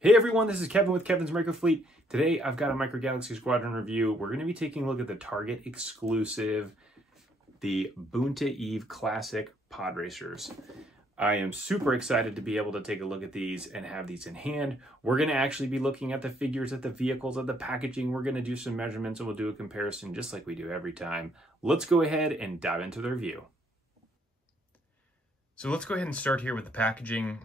Hey everyone, this is Kevin with Kevin's Micro Fleet. Today I've got a Micro Galaxy Squadron review. We're going to be taking a look at the Target exclusive, the Boonta Eve Classic Podracers. I am super excited to be able to take a look at these and have these in hand. We're going to actually be looking at the figures, at the vehicles, at the packaging. We're going to do some measurements and we'll do a comparison just like we do every time. Let's go ahead and dive into the review. So let's go ahead and start here with the packaging.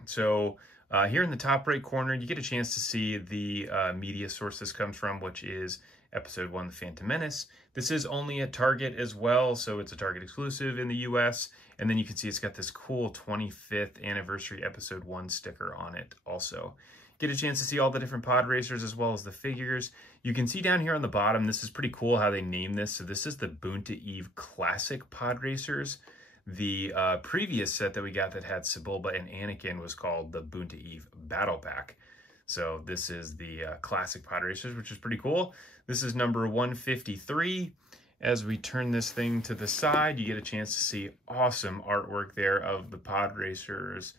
Here in the top right corner, you get a chance to see the media source this comes from, which is Episode 1, The Phantom Menace. This is only at Target as well, so it's a Target exclusive in the US. And then you can see it's got this cool 25th Anniversary Episode 1 sticker on it also. Get a chance to see all the different pod racers as well as the figures. You can see down here on the bottom, this is pretty cool how they name this. So this is the Boonta Eve Classic Pod Racers. The previous set that we got that had Sebulba and Anakin was called the Boonta Eve Battle Pack. So this is the classic pod racers, which is pretty cool. This is number 153. As we turn this thing to the side, you get a chance to see awesome artwork there of the pod racers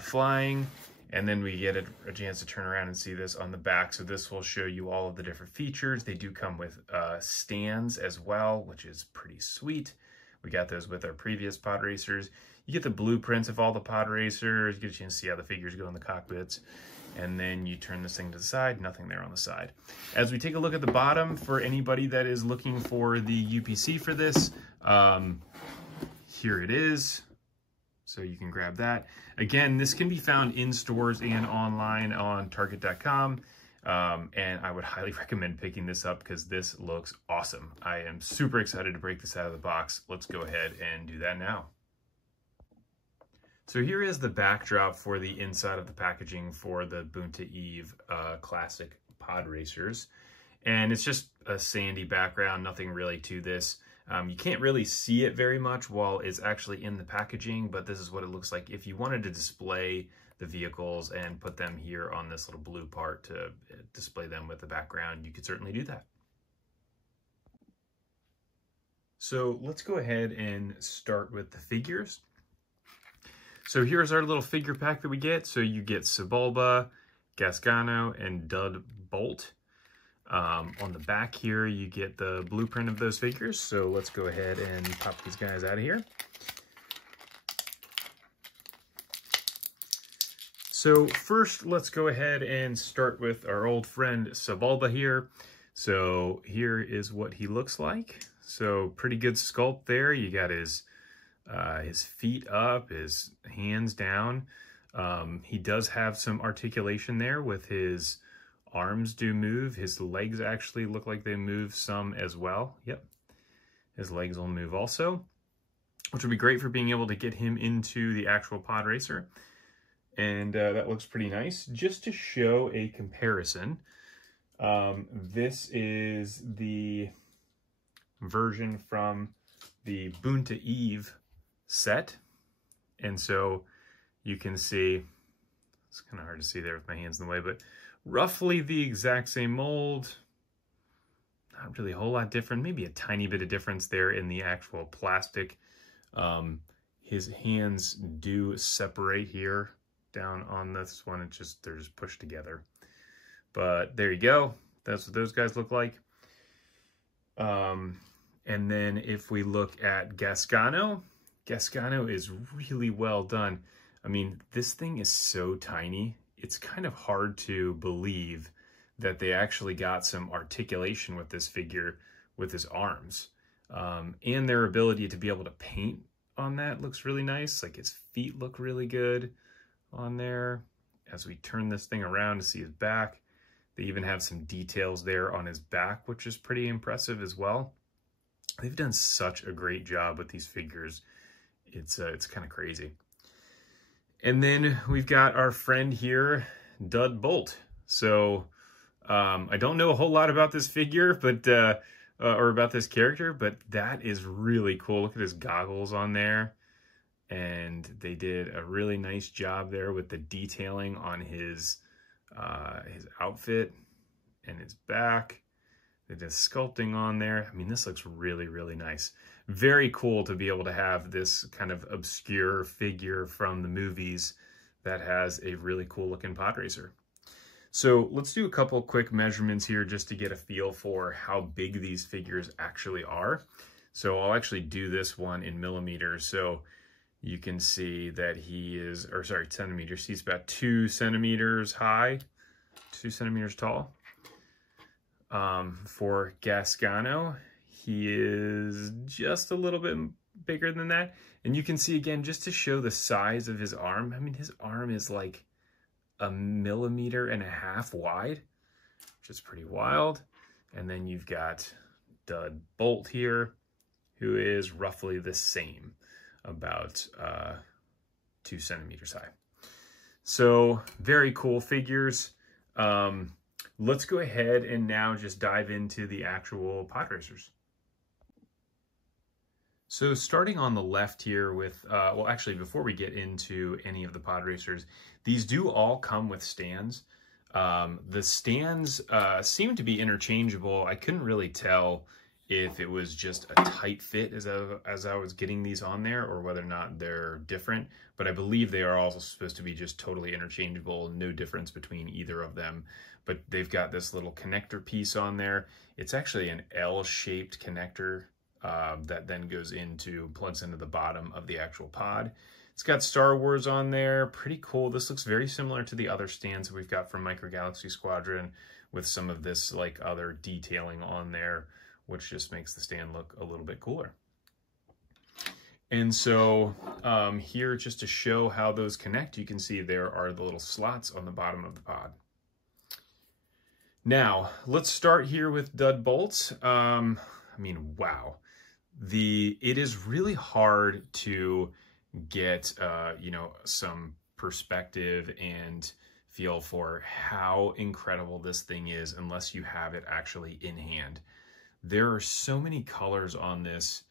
flying. And then we get a chance to turn around and see this on the back. So this will show you all of the different features. They do come with stands as well, which is pretty sweet. We got those with our previous pod racers. You get the blueprints of all the pod racers. You get a chance to see how the figures go in the cockpits. And then you turn this thing to the side, nothing there on the side. As we take a look at the bottom, for anybody that is looking for the UPC for this, here it is. So you can grab that. Again, this can be found in stores and online on Target.com. And I would highly recommend picking this up because this looks awesome. I am super excited to break this out of the box. Let's go ahead and do that now. So here is the backdrop for the inside of the packaging for the Boonta Eve Classic Pod Racers. And it's just a sandy background, nothing really to this. You can't really see it very much while it's actually in the packaging, but this is what it looks like if you wanted to display the vehicles and put them here on this little blue part to display them with the background. You could certainly do that. So let's go ahead and start with the figures. So here's our little figure pack that we get. So you get Sebulba, Gasgano, and Dud Bolt. On the back here, you get the blueprint of those figures. So let's go ahead and pop these guys out of here. So first, let's go ahead and start with our old friend Sebulba here. So here is what he looks like. So pretty good sculpt there. You got his feet up, his hands down. He does have some articulation there with his arms do move. His legs actually look like they move some as well. Yep, his legs will move also, which would be great for being able to get him into the actual pod racer. And that looks pretty nice. Just to show a comparison, this is the version from the Boonta Eve set. And so you can see, it's kind of hard to see there with my hands in the way, but roughly the exact same mold. Not really a whole lot different, maybe a tiny bit of difference there in the actual plastic. His hands do separate here. Down on this one, it's just, they're just pushed together. But there you go. That's what those guys look like. And then if we look at Gasgano, Gasgano is really well done. I mean, this thing is so tiny. It's kind of hard to believe that they actually got some articulation with this figure, with his arms. And their ability to be able to paint on that looks really nice. Like his feet look really good on there. As we turn this thing around to see his back, they even have some details there on his back, which is pretty impressive as well. They've done such a great job with these figures. It's kind of crazy. And then we've got our friend here, Dud Bolt. So I don't know a whole lot about this figure, but or about this character, but that is really cool. Look at his goggles on there. And they did a really nice job there with the detailing on his outfit and his back. They did sculpting on there. I mean, this looks really, really nice. Very cool to be able to have this kind of obscure figure from the movies that has a really cool looking pod racer. So let's do a couple quick measurements here just to get a feel for how big these figures actually are. So I'll actually do this one in millimeters. So you can see that he is, or sorry, centimeters. He's about 2 centimeters high, 2 centimeters tall. For Gascano, he is just a little bit bigger than that. And you can see again, just to show the size of his arm, I mean, his arm is like 1.5 millimeters wide, which is pretty wild. And then you've got Dud Bolt here, who is roughly the same, about 2 centimeters high. So very cool figures. Let's go ahead and now just dive into the actual Podracers. So starting on the left here with, well, actually, before we get into any of the Podracers, these do all come with stands. The stands seem to be interchangeable. I couldn't really tell if it was just a tight fit as I was getting these on there, or whether or not they're different, but I believe they are also supposed to be just totally interchangeable, no difference between either of them. But they've got this little connector piece on there. It's actually an L-shaped connector that then plugs into the bottom of the actual pod. It's got Star Wars on there, pretty cool. This looks very similar to the other stands that we've got from Micro Galaxy Squadron, with some of this like other detailing on there, which just makes the stand look a little bit cooler. And so here, just to show how those connect, you can see there are the little slots on the bottom of the pod. Now, let's start here with Dud Bolts. I mean, wow. It is really hard to get, you know, some perspective and feel for how incredible this thing is unless you have it actually in hand. There are so many colors on this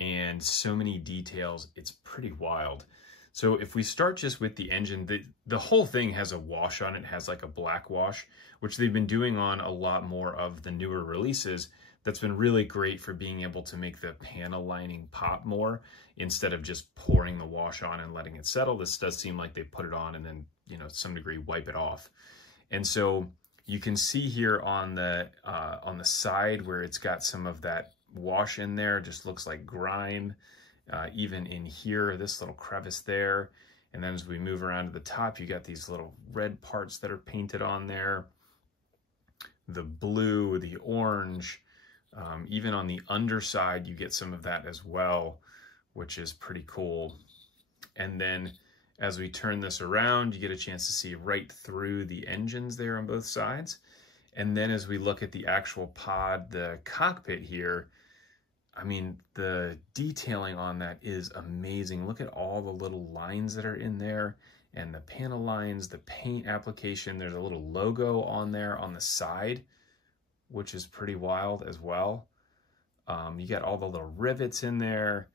and so many details. It's pretty wild. So if we start just with the engine, the whole thing has a wash on it. It has like a black wash, which they've been doing on a lot more of the newer releases. That's been really great for being able to make the panel lining pop more instead of just pouring the wash on and letting it settle. This does seem like they put it on and then, you know, to some degree wipe it off. And so you can see here on the side where it's got some of that wash in there, just looks like grime. Even in here, this little crevice there. And then as we move around to the top, you got these little red parts that are painted on there. The blue, the orange, even on the underside, you get some of that as well, which is pretty cool. And then as we turn this around, you get a chance to see right through the engines there on both sides. And then as we look at the actual pod, the cockpit here, I mean, the detailing on that is amazing. Look at all the little lines that are in there and the panel lines, the paint application. There's a little logo on there on the side, which is pretty wild as well. You got all the little rivets in there.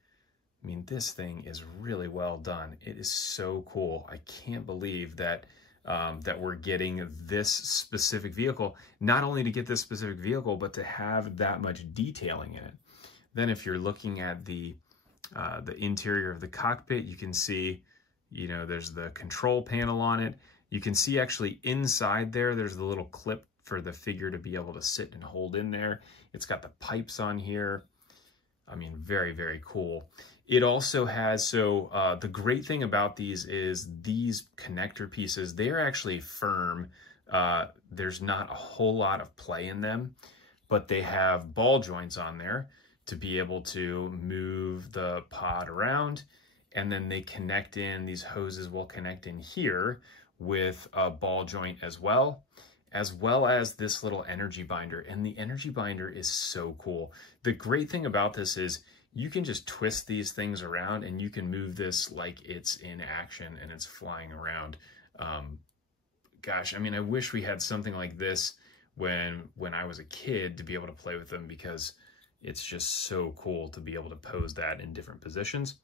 I mean, this thing is really well done. It is so cool. I can't believe that that we're getting this specific vehicle, not only to get this specific vehicle, but to have that much detailing in it. Then if you're looking at the interior of the cockpit, you can see, you know, there's the control panel on it. You can see actually inside there's the little clip for the figure to be able to sit and hold in there. It's got the pipes on here. I mean, very, very cool. It also has, so the great thing about these is these connector pieces, they're actually firm. There's not a whole lot of play in them, but they have ball joints on there to be able to move the pod around. And then they connect in, these hoses will connect in here with a ball joint as well as this little energy binder. And the energy binder is so cool. The great thing about this is you can just twist these things around and you can move this like it's in action and it's flying around. Gosh, I mean, I wish we had something like this when I was a kid to be able to play with them, because it's just so cool to be able to pose that in different positions.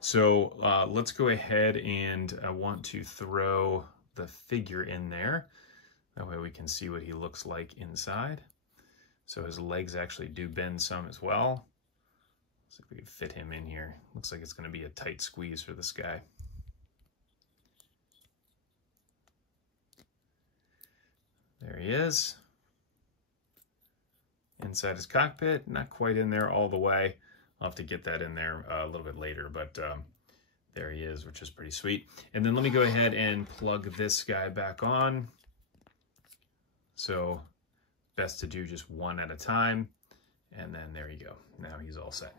So let's go ahead and I want to throw the figure in there. That way we can see what he looks like inside. So his legs actually do bend some as well. Let's see if we can fit him in here. Looks like it's going to be a tight squeeze for this guy. he is. Inside his cockpit, not quite in there all the way. I'll have to get that in there a little bit later, but there he is, which is pretty sweet. And then let me go ahead and plug this guy back on. So best to do just one at a time. And then there you go. Now he's all set.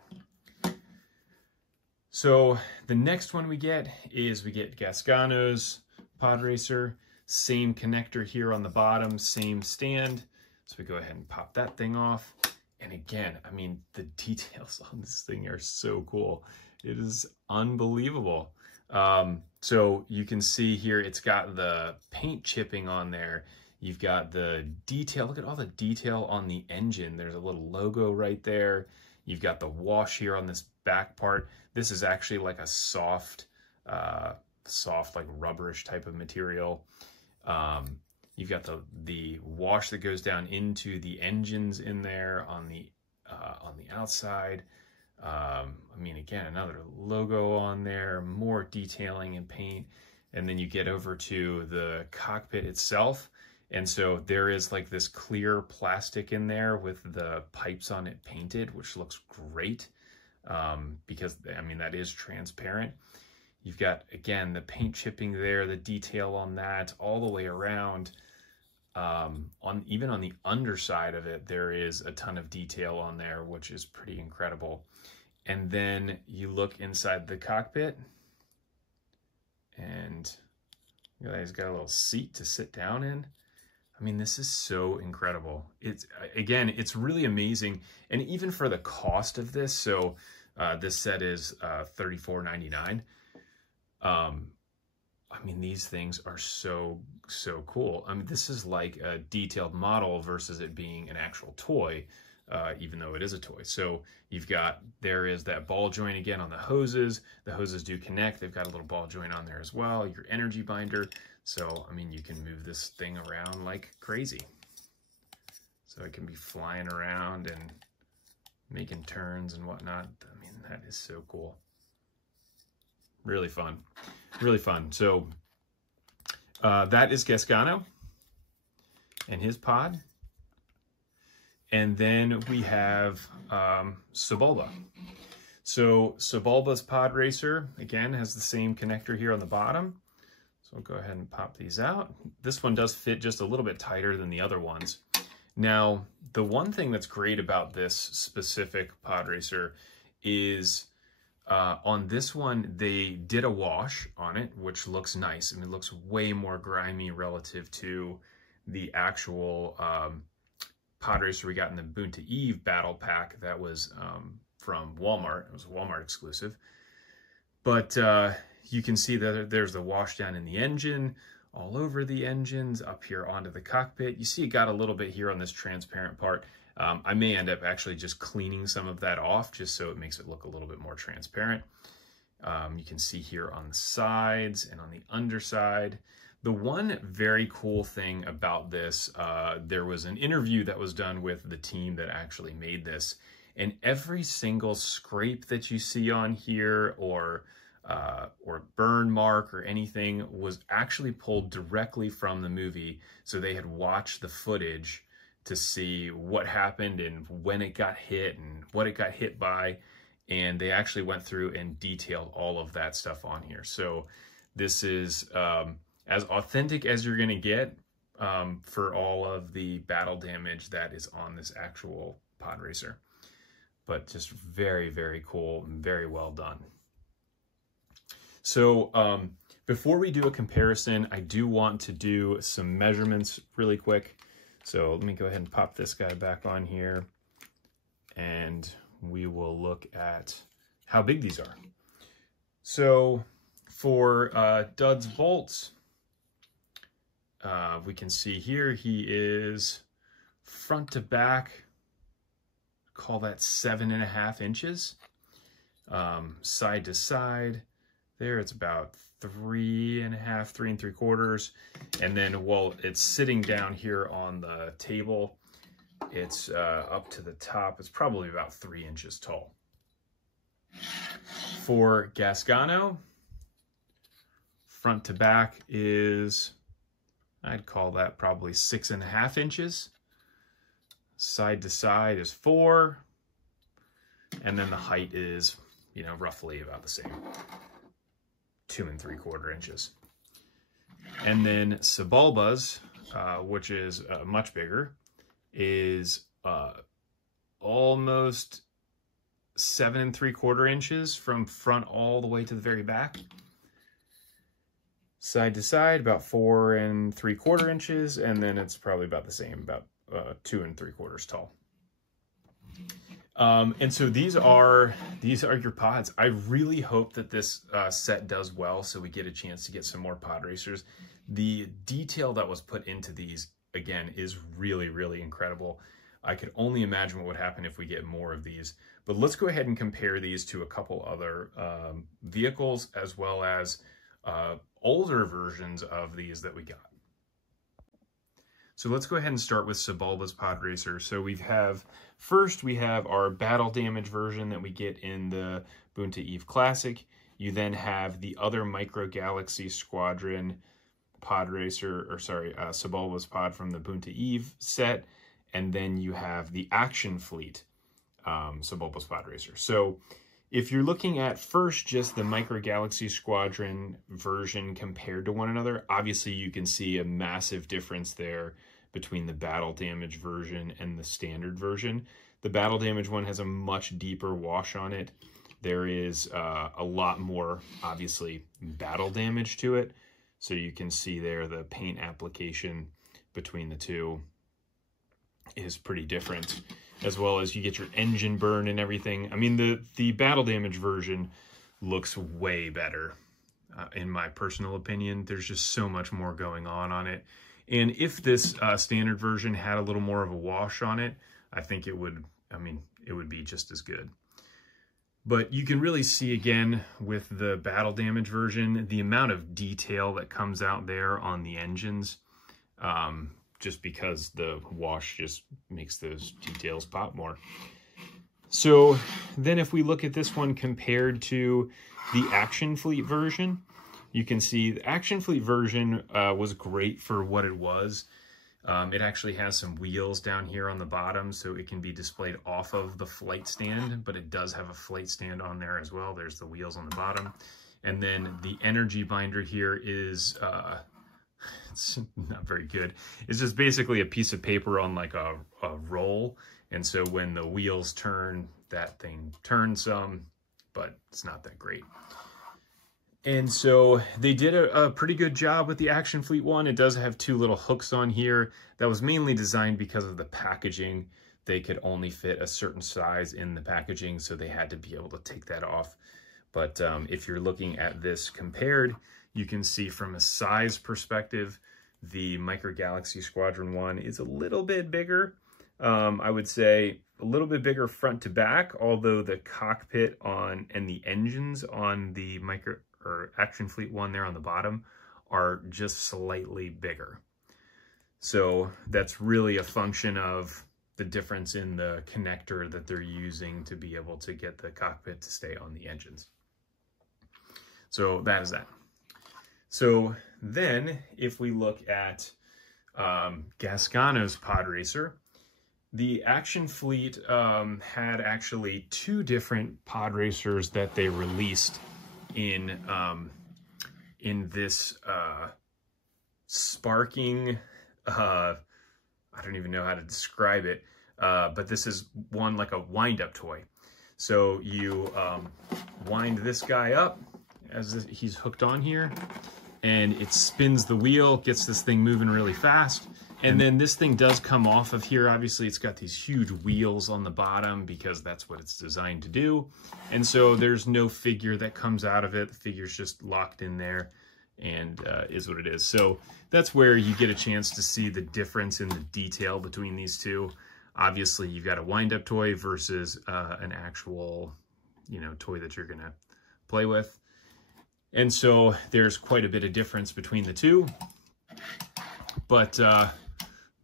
So the next one we get Gasgano's Podracer. Same connector here on the bottom, same stand. So we go ahead and pop that thing off. And again, I mean, the details on this thing are so cool. It is unbelievable. So you can see here, it's got the paint chipping on there. You've got the detail. Look at all the detail on the engine. There's a little logo right there. You've got the wash here on this back part. This is actually like a soft like rubberish type of material. You've got the wash that goes down into the engines in there on the outside. I mean, again, another logo on there, more detailing and paint. And then you get over to the cockpit itself. And so there is like this clear plastic in there with the pipes on it painted, which looks great because, I mean, that is transparent. You've got, again, the paint chipping there, the detail on that all the way around. Even on the underside of it, there is a ton of detail on there, which is pretty incredible. And then you look inside the cockpit, and you know, he's got a little seat to sit down in. I mean, this is so incredible. It's, again, it's really amazing. And even for the cost of this, so this set is $34.99. I mean, these things are so cool. I mean, this is like a detailed model versus it being an actual toy, even though it is a toy. So you've got, there is that ball joint again on the hoses. The hoses do connect. They've got a little ball joint on there as well. Your energy binder. So, I mean, you can move this thing around like crazy. So it can be flying around and making turns and whatnot. I mean, that is so cool. Really fun. Really fun. So that is Gasgano and his pod. And then we have Sebulba. So Sebulba's Podracer, again, has the same connector here on the bottom. So I'll go ahead and pop these out. This one does fit just a little bit tighter than the other ones. Now, the one thing that's great about this specific Podracer is on this one, they did a wash on it, which looks nice. I mean, it looks way more grimy relative to the actual Podracer we got in the Boonta Eve battle pack that was from Walmart. It was a Walmart exclusive. But you can see that there's the wash down in the engine, all over the engines, up here onto the cockpit. You see it got a little bit here on this transparent part. I may end up actually just cleaning some of that off just so it makes it look a little bit more transparent. You can see here on the sides and on the underside. The one very cool thing about this, there was an interview that was done with the team that actually made this, and every single scrape that you see on here or burn mark or anything was actually pulled directly from the movie. So they had watched the footage to see what happened and when it got hit and what it got hit by. And they actually went through and detailed all of that stuff on here. So this is as authentic as you're going to get for all of the battle damage that is on this actual Podracer. But just very, very cool and very well done. So before we do a comparison, I do want to do some measurements really quick. So let me go ahead and pop this guy back on here, and we will look at how big these are. So for Dud's bolts, we can see here he is front to back, call that 7.5 inches. Side to side, there it's about 3.5, 3 3/4. And then while it's sitting down here on the table, it's up to the top. It's probably about 3 inches tall. For Gasgano, front to back is I'd call that probably 6.5 inches. Side to side is 4. And then the height is, you know, roughly about the same, 2 3/4 inches. And then Sebulba's, which is much bigger, is almost 7 3/4 inches from front all the way to the very back. Side to side, about 4 3/4 inches, and then it's probably about the same, about 2 3/4 tall. And so these are your pods. I really hope that this set does well, so we get a chance to get some more Podracers. The detail that was put into these, again, is really, really incredible. I could only imagine what would happen if we get more of these. But let's go ahead and compare these to a couple other vehicles, as well as older versions of these that we got. So let's go ahead and start with Sebulba's Podracer. So first we have our battle damage version that we get in the Boonta Eve Classic. You then have the other Micro Galaxy Squadron Podracer, or sorry, Sebulba's pod from the Boonta Eve set. And then you have the Action Fleet Sebulba's Podracer. So if you're looking at first just the Micro Galaxy Squadron version compared to one another, obviously you can see a massive difference there between the battle damage version and the standard version. The battle damage one has a much deeper wash on it. There is a lot more, obviously, battle damage to it. So you can see there the paint application between the two is pretty different, as well as you get your engine burn and everything. I mean, the battle damage version looks way better, in my personal opinion. There's just so much more going on it. And if this standard version had a little more of a wash on it, I think it would be just as good. But you can really see, again, with the battle damage version, the amount of detail that comes out there on the engines, just because the wash just makes those details pop more. So then if we look at this one compared to the Action Fleet version, you can see the Action Fleet version was great for what it was. It actually has some wheels down here on the bottom, so it can be displayed off of the flight stand, but it does have a flight stand on there as well. There's the wheels on the bottom. And then the energy binder here is, it's not very good. It's just basically a piece of paper on like a roll. And so when the wheels turn, that thing turns some, but it's not that great. And so they did a pretty good job with the Action Fleet one. It does have 2 little hooks on here. That was mainly designed because of the packaging. They could only fit a certain size in the packaging, so they had to be able to take that off. But if you're looking at this compared, you can see from a size perspective, the Micro Galaxy Squadron 1 is a little bit bigger. I would say a little bit bigger front to back, although the cockpit and the engines on the Action Fleet 1 there on the bottom are just slightly bigger. So that's really a function of the difference in the connector that they're using to be able to get the cockpit to stay on the engines. So that is that. So then if we look at Gasgano's Podracer, the Action Fleet had actually 2 different Podracers that they released in this sparking, I don't even know how to describe it, but this is one like a wind-up toy. So you wind this guy up as he's hooked on here, and it spins the wheel, gets this thing moving really fast. And then this thing does come off of here. Obviously, it's got these huge wheels on the bottom because that's what it's designed to do. And so there's no figure that comes out of it. The figure's just locked in there and is what it is. So that's where you get a chance to see the difference in the detail between these two. Obviously, you've got a wind-up toy versus an actual, toy that you're going to play with. And so there's quite a bit of difference between the two. But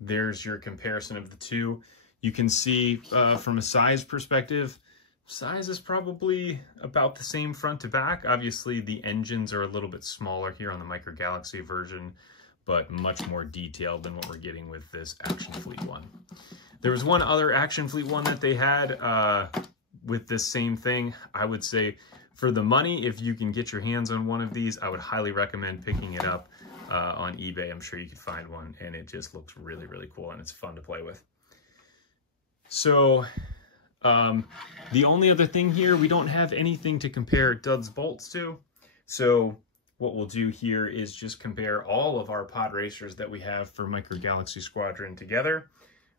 there's your comparison of the two. You can see from a size perspective, size is probably about the same front to back. Obviously, the engines are a little bit smaller here on the Micro Galaxy version, but much more detailed than what we're getting with this Action Fleet one. There was one other Action Fleet one that they had with this same thing. I would say for the money, if you can get your hands on one of these, I would highly recommend picking it up on eBay. I'm sure you could find one, and it just looks really, really cool, and it's fun to play with. So the only other thing here, we don't have anything to compare Duds bolts to. So what we'll do here is just compare all of our Podracers that we have for Micro Galaxy Squadron together,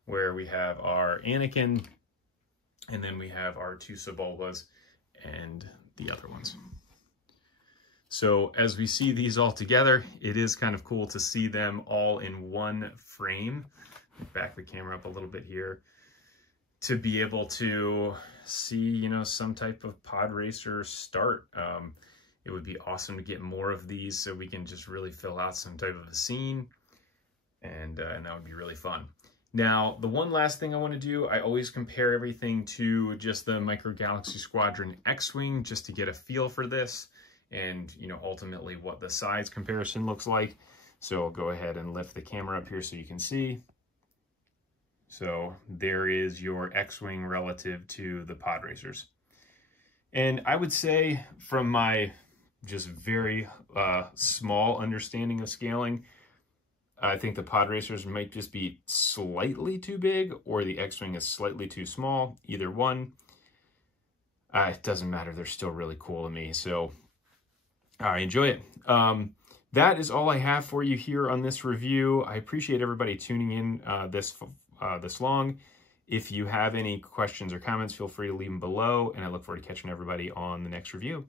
where we have our Anakin, and then we have our 2 Sebulbas and the other ones. So as we see these all together, it is kind of cool to see them all in one frame. Back the camera up a little bit here to be able to see, you know, some type of Podracer start. It would be awesome to get more of these so we can just really fill out some type of a scene, and that would be really fun. Now, the one last thing I want to do, I always compare everything to just the Micro Galaxy Squadron X-Wing just to get a feel for this and, you know, ultimately what the size comparison looks like. So I'll go ahead and lift the camera up here so you can see. So there is your X-Wing relative to the Podracers. And I would say from my just very small understanding of scaling, I think the Podracers might just be slightly too big, or the X-Wing is slightly too small. Either one. It doesn't matter. They're still really cool to me. So I enjoy it. That is all I have for you here on this review. I appreciate everybody tuning in this long. If you have any questions or comments, feel free to leave them below, and I look forward to catching everybody on the next review.